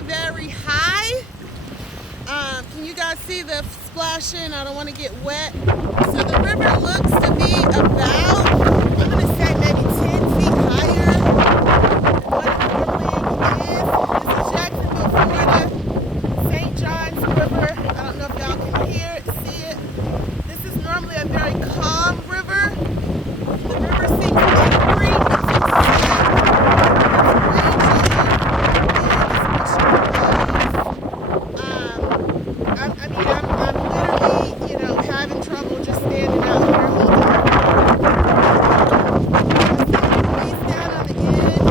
very high. Can you guys see the splashing? I don't want to get wet. So the river looks to be about, I'm going to say maybe 10 feet higher than what it normally is. This is Jacksonville, Florida, St. John's River. I don't know if y'all can hear it, see it. This is normally a very calm river. The river seems angry. It seems sad. I'm literally, having trouble just standing out here holding it. Down on the end.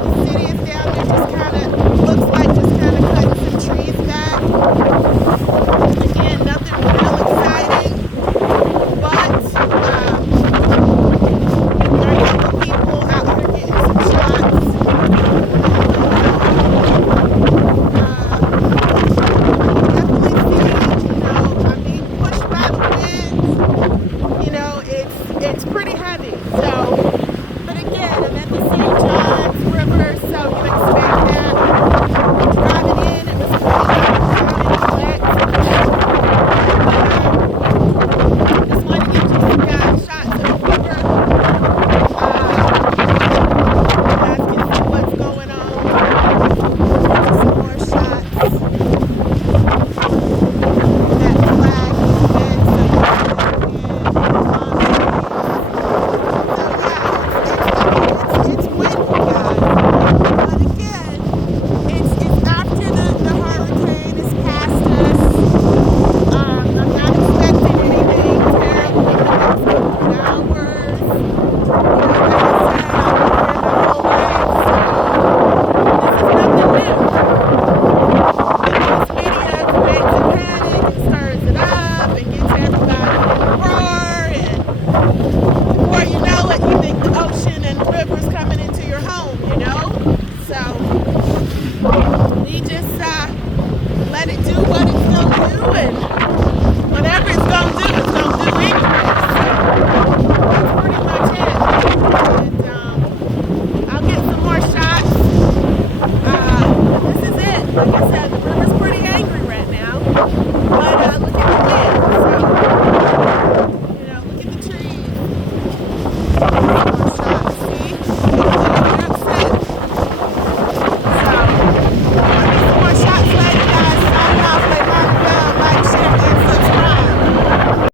The city is down there, just kind of looks like just kind of cutting some trees back. Again, nothing real exciting, but there are a couple people out here getting some shots. It's pretty heavy, so